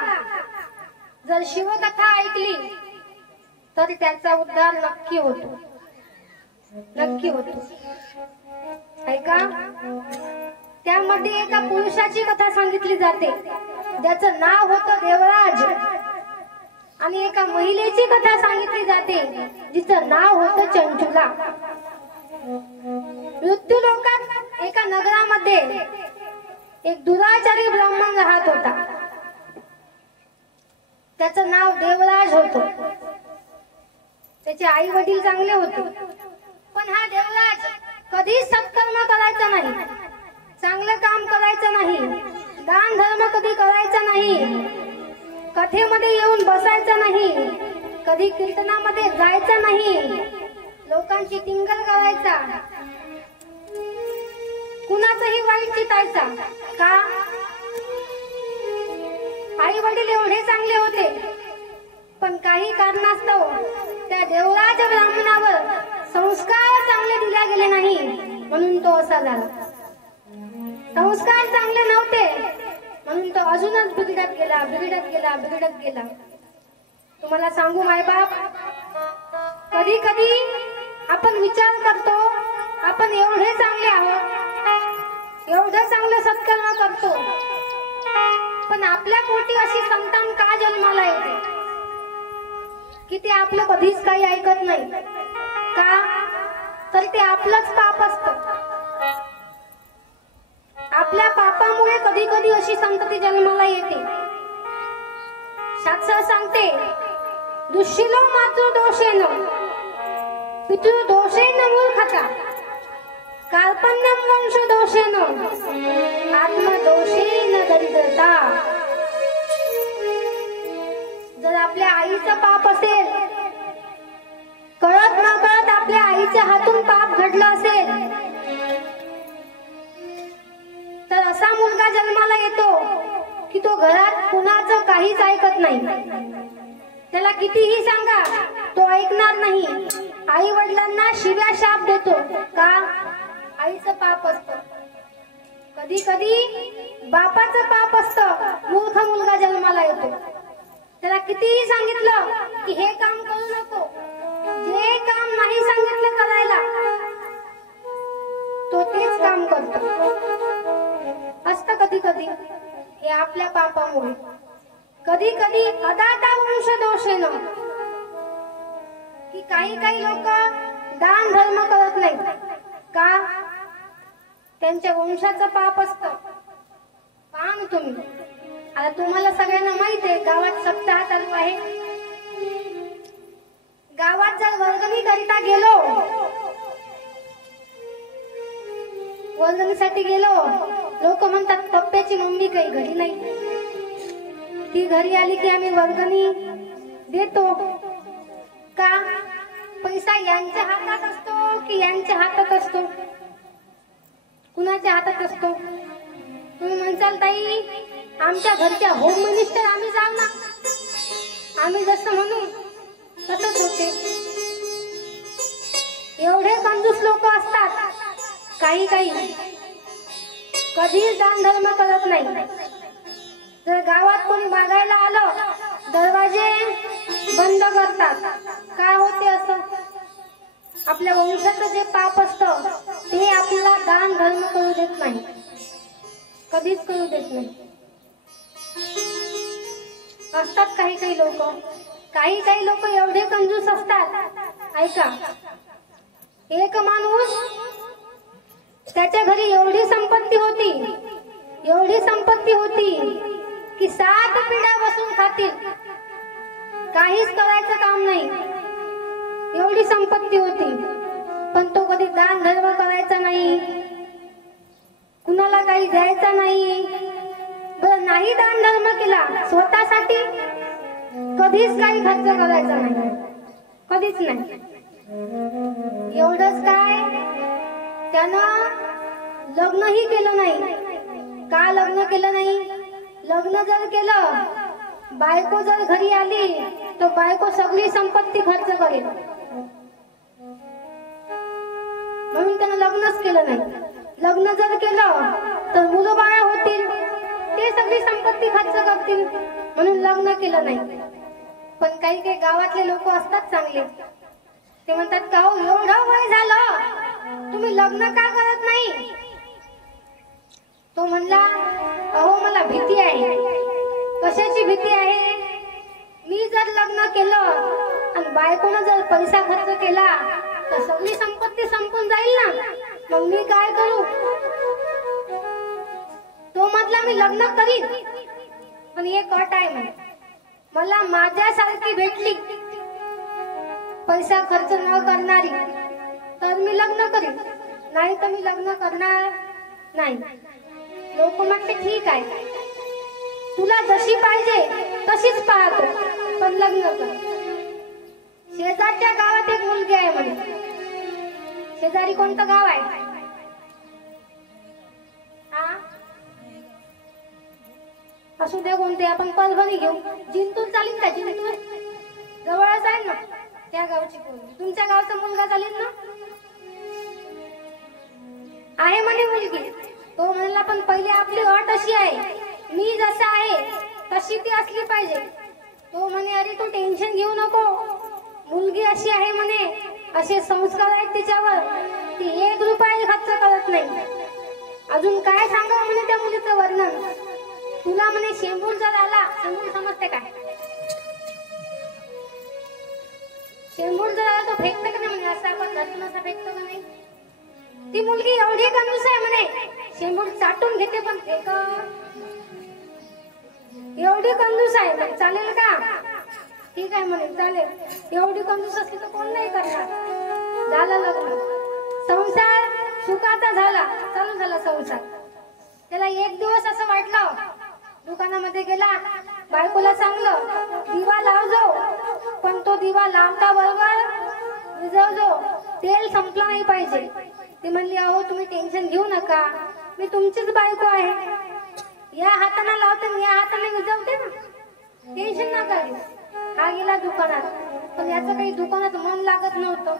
जर शिवकथा ऐकली तर त्याचा उद्धार नक्की होतो, नक्की होतो. ऐका, त्यामध्ये एका पुरुषाची कथा सांगितली जाते ज्याचं नाव होतं देवराज, आणि एका महिलेची कथा सांगितली जाते जिचं नाव होतं चंचुला. मृत्यू लोकात एका नगरामध्ये एक दुराचारी ब्राह्मण राहत होता. त्याचं नाव देवराज होतं. त्याचे आई वडील चांगले होते, पण हा देवराज कधीच सत्कर्म करायचा नाही, चांगलं काम करायचं नाही, दान धर्म कधी करायचा नाही, कथेमध्ये येऊन बसायचं नाही, कधी कीर्तनामध्ये जायचं नाही, लोकांची टिंगल करायचा, कुणाचंही वाईट चितायचा. का? आई वडील एवढे चांगले होते पण काही कारणास्तव त्या देवराज ब्राह्मणावर संस्कार चांगले दिले गेले नाही म्हणून तो असा झाला. संस्कार चांगले नव्हते म्हणून तो अजूनच बिघडत गेला, बिघडत गेला, बिघडत गेला. तुम्हाला सांगू मायबाप, कधी कधी आपण विचार करतो आपण एवढे चांगले आहोत, एवढं चांगलं सत्कर्म करतो, पण आपल्या पोटी अशी संतान का जन्माला येते की ते आपलं कधीच काही ऐकत नाही? का? तर ते आपलंच पाप असतं. आपल्या पापामुळे कधी कधी अशी संतती जन्माला येते. शास्त्र सांगते, दुःशीलो मातृदोषेन पितृदोषेन मूर्खता. कार्पण्यम वंश दोषेन आत्मदोषेन दरिद्रता. जर आपल्या आईचं पाप असेल, कळत न कळत आपल्या आईच्या हातून पाप घडलं असेल, तर असा मुलगा जन्माला येतो की तो घरात कुणाचं काहीच ऐकत नाही. त्याला कितीही सांगा तो ऐकणार नाही. आई वडिलांना शिव्या शाप देतो. का? आईचं पाप असतं. कधी कधी बापाचं पाप असतं. मूर्ख मुलगा जन्माला येतो. त्याला कितीही सांगितलं की हे काम करू नको, जे काम नाही सांगितलं करायला तो तेच काम करतो. असतं कधी कधी हे आपल्या पापामुळे. कधी कधी अदाता वंश दोषेनं, की काही लोक दान धर्म करत नाही. का? त्यांच्या वंशाचं पाप असतं. पहा ना तुम्ही, आता तुम्हाला सगळ्यांना माहित आहे गावात सप्ताह चालू आहे. गावात जर वर्गणी करिता गेलो, वर्गणीसाठी गेलो, लोक म्हणतात पप्प्याची मम्मी काही घरी नाही. ती घरी आली की आम्ही वर्गणी देतो. का? पैसा यांच्या हातात असतो की यांच्या हातात असतो? कुणाच्या हातात असतो? तुम्ही म्हणसाल ताई आमच्या घरच्या होम मिनिस्टर आम्ही जाऊ ना, आम्ही जसं म्हणू तसंच होते. एवढे कंजूस लोक असतात. काही कधीच दान धर्म करत नाही. जर गावात कोणी मागायला आलं, दरवाजे बंद करतात. काय होते असं? आपल्या वंशाचं जे पाप असतं ते आपल्याला दान धर्म करू देत नाही, कधीच करू देत नाही. असतात काही लोक. काही लोक एवढे कंजूस असतात. ऐका, एक माणूस त्याच्या घरी एवढी संपत्ती होती की 7 पिढ्या बसून खातील, काहीच करायचं काम नाही. एवढी संपत्ती होती, पण तो कधी दान धर्म करायचा नाही, कुणाला काही द्यायचा नाही. बरं, नाही दान धर्म केला, स्वतःसाठी कधीच काही खर्च करायचा नाही, कधीच नाही. एवढंच काय, त्यानं लग्नही केलं नाही. का लग्न केलं नाही? लग्न जर केलं, बायको जर घरी आली तर बायको सगळी संपत्ती खर्च करेल, म्हणून त्यानं लग्नच केलं नाही. लग्न जर केलं तर मुलं बाळ होतील, ते सगळी संपत्ती खर्च करतील, म्हणून लग्न केलं नाही. पण काही गावातले लोक असतात चांगले, ते म्हणतात का हो एवढं वय झालं तुम्ही लग्न का करत नाही? तो म्हणला अहो मला भीती आहे. कशाची भीती आहे? मी जर लग्न केलं आणि बायकोनं जर पैसा खर्च केला तर सगळी संपत्ती संपून जाईल ना, मग मी काय करू? तो म्हटला मी लग्न करीन, पण एक अट आहे म्हणे, मला माझ्यासारखी भेटली पैसा खर्च न करणारी तर मी लग्न करीन, नाही तर मी लग्न करणार नाही. लोक म्हटले ठीक आहे, तुला जशी पाहिजे तशीच पाहतो, पण लग्न कर. शेजारच्या गावात एक मुलगी आहे म्हणे. शेजारी कोणतं गाव आहे? असू दे कोणते, आपण परभणी घेऊ. जिंतूर चालेल का? जिंतूर जवळच आहे ना, त्या गावची मुलगी. तुमच्या गावचा मुलगा चालेल ना? आहे म्हणे मुलगी. तो म्हणला पण पहिले आपली अट अशी आहे, मी जसा आहे तशी ती असली पाहिजे. तो म्हणे अरे तू टेन्शन घेऊ नको, मुलगी अशी आहे म्हणे, असे संस्कार आहेत तिच्यावर, ती 1 रुपया खर्च करत नाही. अजून काय सांगा म्हणे त्या मुलीचं वर्णन. तुला म्हणे शेंबूर जर आला, शेंबूर समजते काय? शेंबूर जर आला तो फेकते का नाही म्हणे, असं आपण धरतून असं फेकतो का नाही? ती मुलगी एवढी कंजूस आहे म्हणे, शेंबूर चाटून घेते पण फेक. एवढी कंजूस आहे म्हणे. चालेल का? ठीक आहे म्हणे चालेल. एवढी कंजूस असली तर कोण नाही करणार. झालं लग्न, संसार सुखाचा झाला, चालू झाला संसार. त्याला एक दिवस असं वाटलं, दुकानामध्ये गेला, बायकोला सांगलं दिवा लावजो, पण तो दिवा लावता बरोबर विझवजो, तेल संपलं नाही पाहिजे. ती म्हणली अहो तुम्ही टेन्शन घेऊ नका, मी तुमचीच बायको आहे, या हाताने लावते या हाताने विझवते ना, टेन्शन नका घेऊ. हा गेला दुकानात, पण याचं काही दुकानात मन लागत नव्हतं,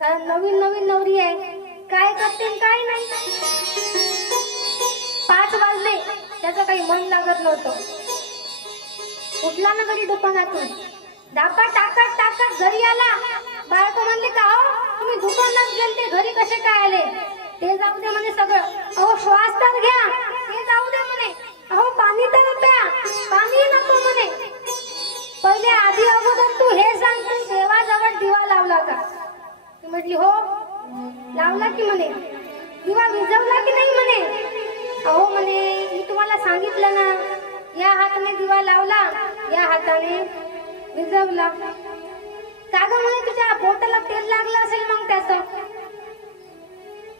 कारण नवीन नवीन नवरी आहे, काय करते काय नाही. 5 वाजले, त्याचं काही मन लागत नव्हतं. उठला ना घरी दुकानातून, डाका टाकत टाकत घरी आला. बायको म्हणली का हो तुम्ही दुकानात गेलते, घरी कसे काय आले? ते जाऊ दे म्हणे सगळं. अहो श्वास तर घ्या, ते जाऊ दे म्हणे. अहो पाणी तर प्या, पाणी नको म्हणे. पहिले आधी अगोदर तू हे सांग, तू देवाजवळ दिवा लावला का? ती म्हटली हो लावला की म्हणे. दिवा विझवला की नाही म्हणे. अहो म्हणे मी तुम्हाला सांगितलं ना, या हाताने दिवा लावला, या हाताने विझवला. का ग म्हणे तुझ्या बोटाला तेल लागलं असेल, मग त्याचं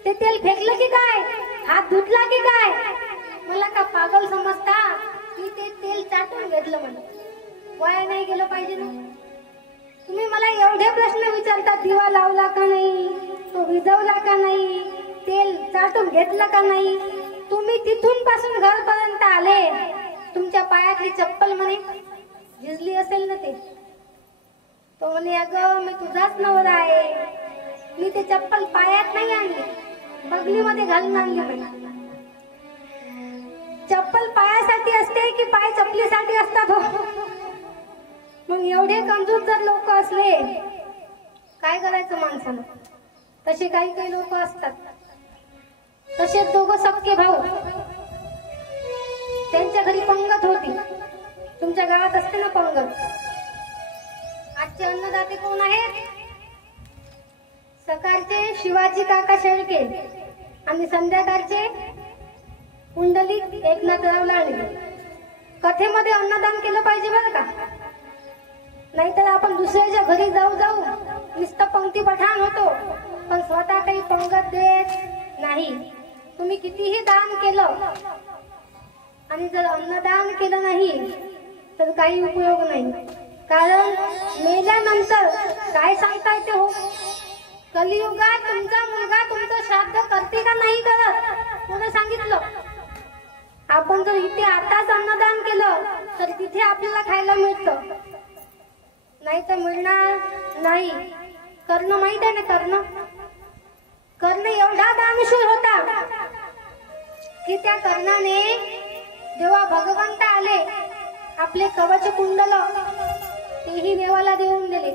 ते तेल फेकलं की काय, हात धुतला की काय? मला का पागल समजता? मी ते तेल चाटून घेतलं म्हणे. वाया नाही गेलं पाहिजे ना. तुम्ही मला एवढे प्रश्न विचारता, दिवा लावला का नाही, तो विझवला का नाही, तेल चाटून घेतलं का नाही. तुम्ही तिथून पासून घरपर्यंत आले, तुमच्या पायातली चप्पल म्हणे भिजली असेल ना. ते तो म्हणे अगं मी तुझाच नवरा आहे, मी ते चप्पल पायात नाही आणली, बगलीमध्ये घालून आणली म्हणे. चप्पल पायासाठी असते की पाय चपलीसाठी असतात हो? मग एवढे कंजूस जर लोक असले, काय करायचं माणसानं? तसे काही काही लोक असतात. तसेच दोघं सख्खे भाऊ, त्यांच्या घरी पंगत होती. तुमच्या गावात असते ना पंगत. आजचे अन्नदाते कोण आहेत? सकाळचे शिवाजी काका शेळके आणि संध्याकाळचे पुंडलिक एकनाथराव लांडगे. कथेमध्ये अन्नदान केलं पाहिजे बरं का, नाहीतर आपण दुसऱ्याच्या घरी जाऊ जाऊ नुसतं पंक्ती पठाण होतो, पण स्वतः काही पंगत देत नाही. तुम्ही कितीही दान केलं आणि जर अन्नदान केलं नाही तर काही उपयोग नाही. कारण मेल्यानंतर काय सांगता येते हो? कलियुगात तुमचा मुलगा तुमचं श्राद्ध करते का नाही करत, कोणी सांगितलं? आपण जर इथे आताच अन्नदान केलं तर तिथे आपल्याला खायला मिळतं, नाही तर मिळणार नाही. कर्ण माहित आहे ना? कर्ण एवढा दानशूर होता की त्या कर्णाने जेव्हा भगवंत आले, आपले कवच कुंडल तेही देवाला देऊन दिले.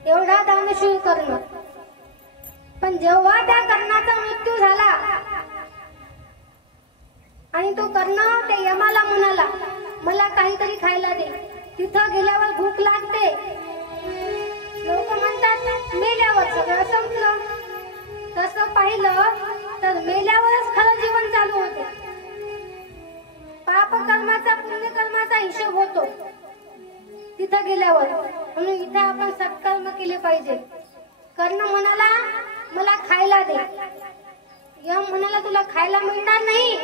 एवढा दानशूर कर्ण. पण जेव्हा त्या कर्णाचा मृत्यू झाला आणि तो कर्ण त्या यमाला म्हणाला मला काहीतरी खायला दे, तिथं गेल्यावर भूक लागते. लोक म्हणतात मेल्यावर सगळं संपलं. तसं पाहिलं तर मेल्यावरच खरं जीवन चालू होते. पाप कर्माचा पुण्य कर्माचा हिशोब होतो तिथं गेल्यावर. म्हणून इथे आपण सत्कर्म केले पाहिजे. कर्ण म्हणाला मला खायला दे, यम म्हणाला तुला खायला मिळणार नाही,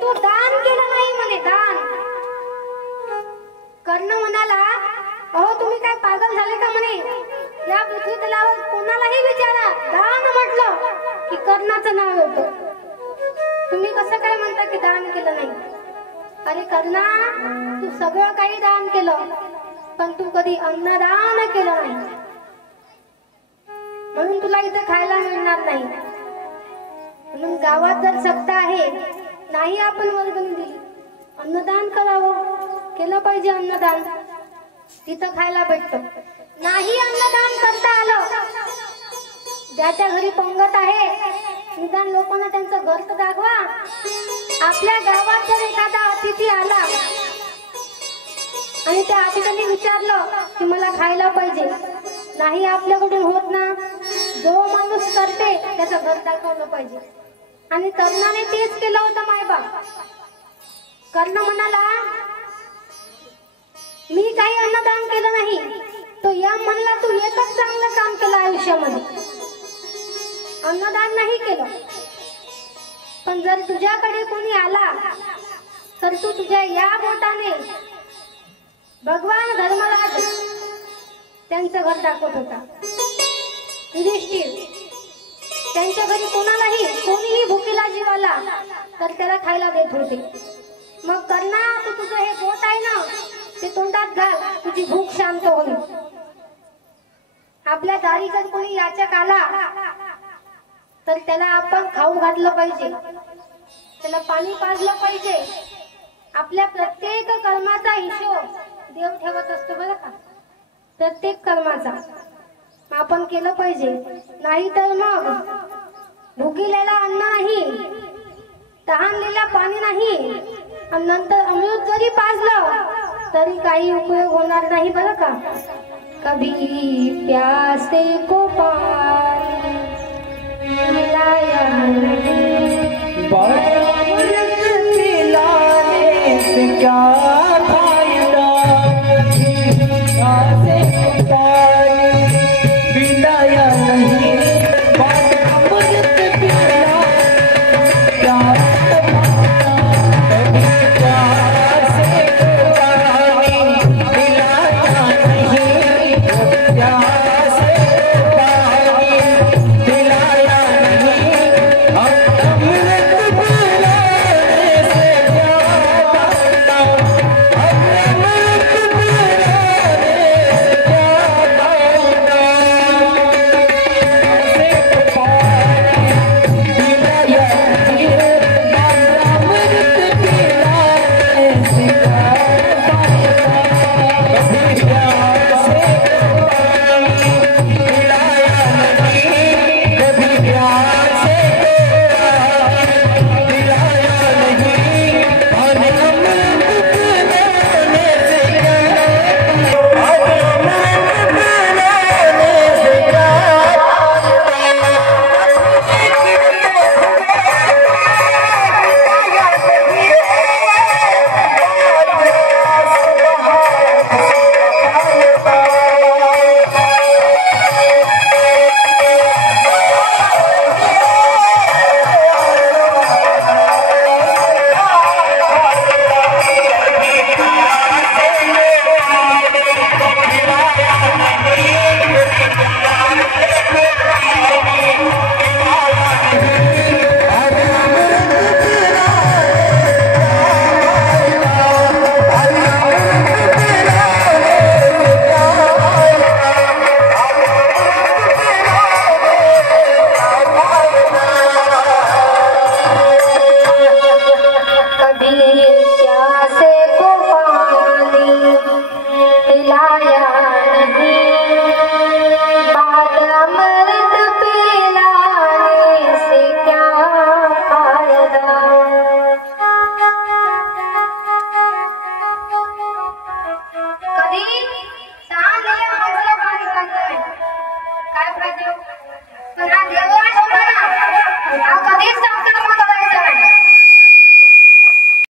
तू दान केलं नाही म्हणे, दान. कर्ण म्हणाला अहो तुम्ही काय पागल झाले का म्हणे, या पृथ्वी तलावर कोणालाही विचारा, दान म्हटलं की कर्णाचं नाव येतं. तुम्ही कसं काय म्हणता की दान केलं नाही? अरे कर्णा, तू सगळं काही दान केलं, पण तू कधी अन्नदान केलं नाही, म्हणून तुला इथं खायला मिळणार नाही. म्हणून गावात जर सत्ता आहे, नाही आपण वर्गणी दिली, अन्नदान करावं, केलं पाहिजे अन्नदान, तिथं खायला भेटतं. नाही अन्नदान करता आलं, ज्याच्या घरी पंगत आहे निदान लोकांना त्यांचं घर तर दाखवा. आपल्या गावात जर एखादा अतिथी आला आणि त्या अतिथीने विचारलं की मला खायला पाहिजे, नाही आपल्याकडून होत ना, जो माणूस करते त्याचं घर दाखवलं पाहिजे. आणि कर्णाने तेच केलं होतं मायबाप. कर्ण म्हणाला मी काही अन्नदान केलं नाही, तो यम म्हणला तू एकच चांगलं काम केलं आयुष्यामध्ये, अन्नदान नाही केलं, पण जर तुझ्याकडे कोणी आला तर तू तुझ्या या बोटाने भगवान धर्मराज त्यांचं घर दाखवत होता. युधिष्ठिर त्यांच्या घरी कोणीही भुकेला जीव आला तर त्याला खायला देत होते. मग कर्णा, तू तुझं हे बोट आहे ना ते तोंडात घाल, तुझी भूक शांत होईल. आपल्या दारी जर कोणी याचक आला तर त्याला आपण खाऊ घातलं पाहिजे, त्याला पाणी पाजलं पाहिजे. आपल्या प्रत्येक कर्माचा हिशोब देव ठेवत असतो बरं का, प्रत्येक कर्माचा आपण केलं पाहिजे. नाही तर मग भुकेलेला अन्न नाही, तहानलेला पाणी नाही, आणि नंतर अमृत जरी पाजलं तरी काही उपयोग होणार नाही बरं का. कभी प्यासे को पानी मिलाया